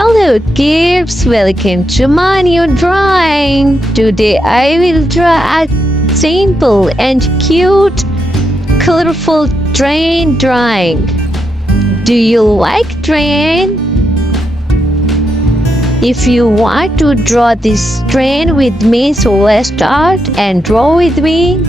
Hello kids, welcome to Maniyo drawing. Today I will draw a simple and cute, colorful train drawing. Do you like train? If you want to draw this train with me, so let's start and draw with me.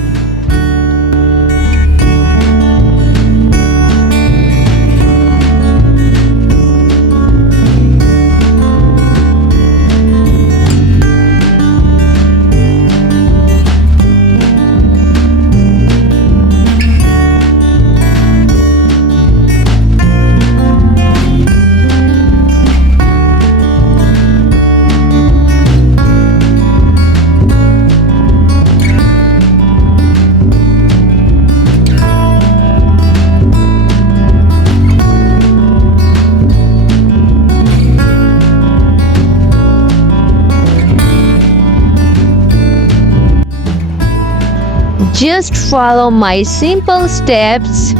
Just follow my simple steps.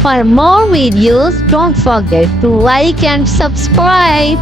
For more videos, don't forget to like and subscribe.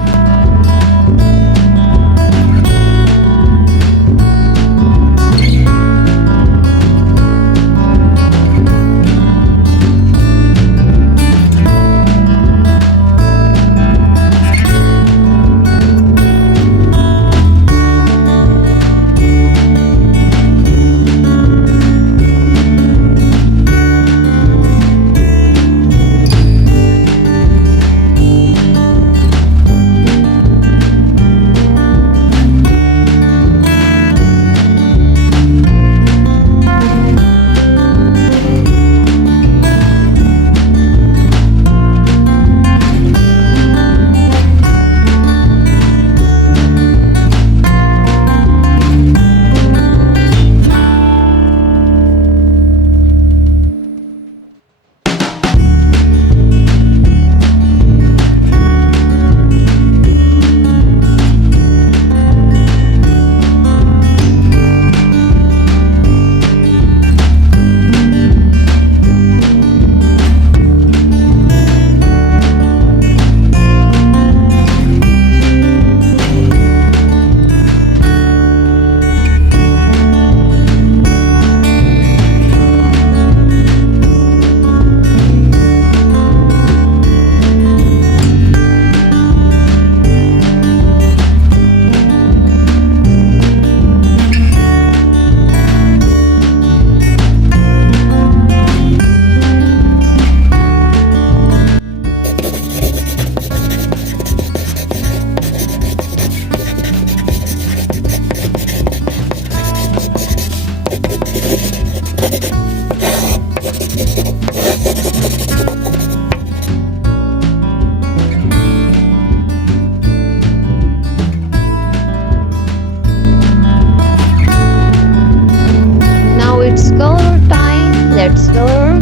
Now it's color time. Let's color.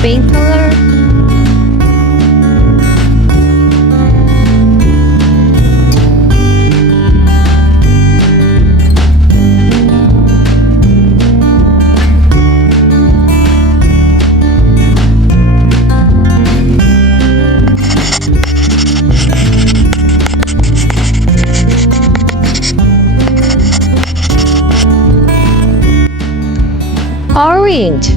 Pink color. Orange.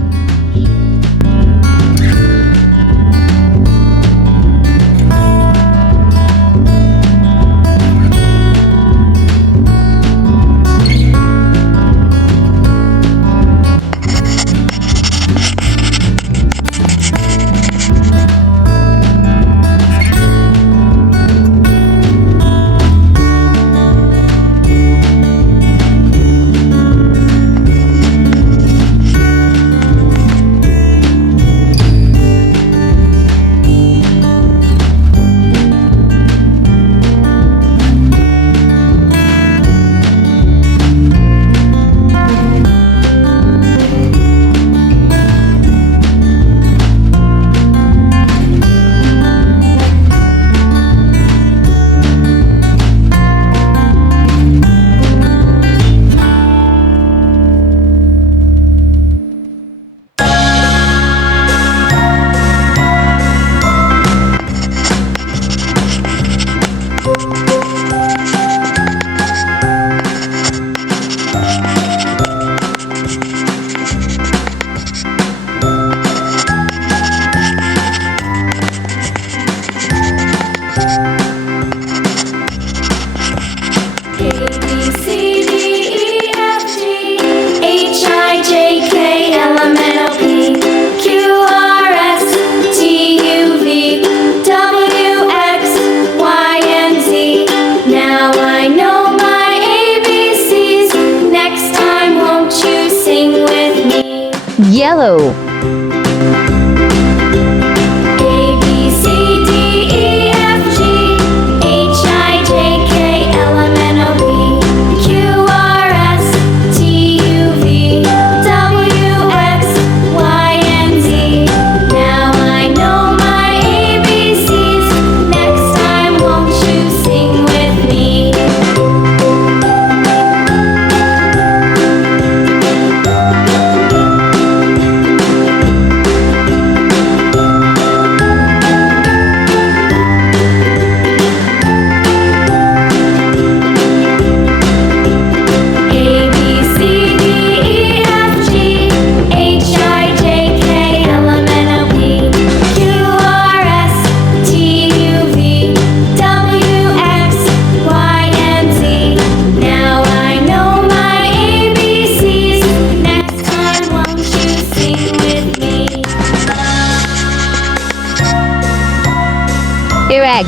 Erect.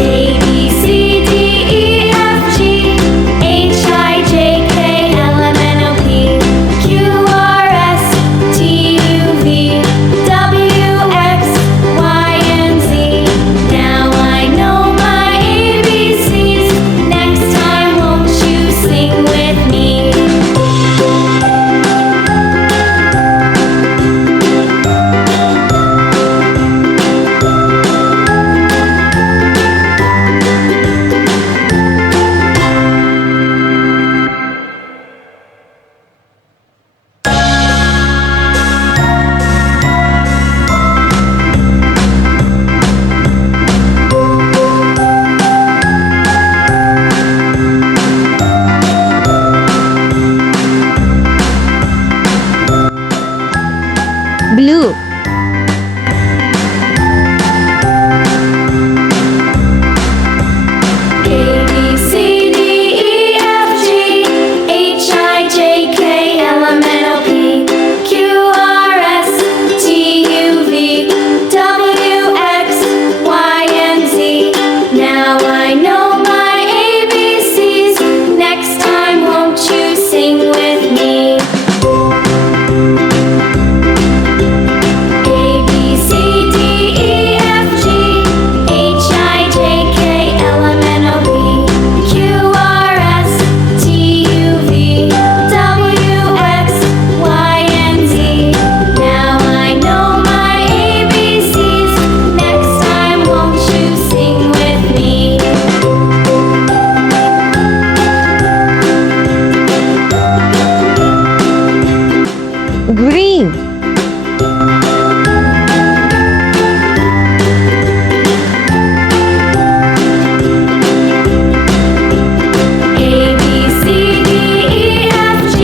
A, B, C, D, E, F, G, H, I, J, K, L, M, N, O, P, Q, R, S, T, U, V, W, X, Y, and Z. Now I know my ABCs. Next time, won't you sing with me? Blue. A, B, C, D, E, F, G, H, I, J, K, L, M, N, O, P, Q, R, S, T, U, V, W, X, Y, and Z. Now I know my ABCs. Next time, won't you sing with me? A, B, C, D, E, F, G, H, I, J, K, L, M, N, O, P, Q, R, S, T, U, V, W, X, Y, and Z. Now I know my ABCs. Next time, won't you sing with me? Green. A, B, C, D, E, F, G,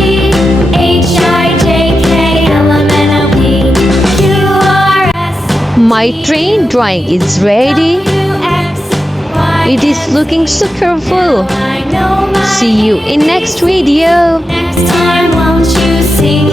H, I, J, K, L, M, N, O, P, Q, R, S, My train drawing is ready. W, X, Y, It is and looking so colorful. I know my See you in next video. Next time, won't you sing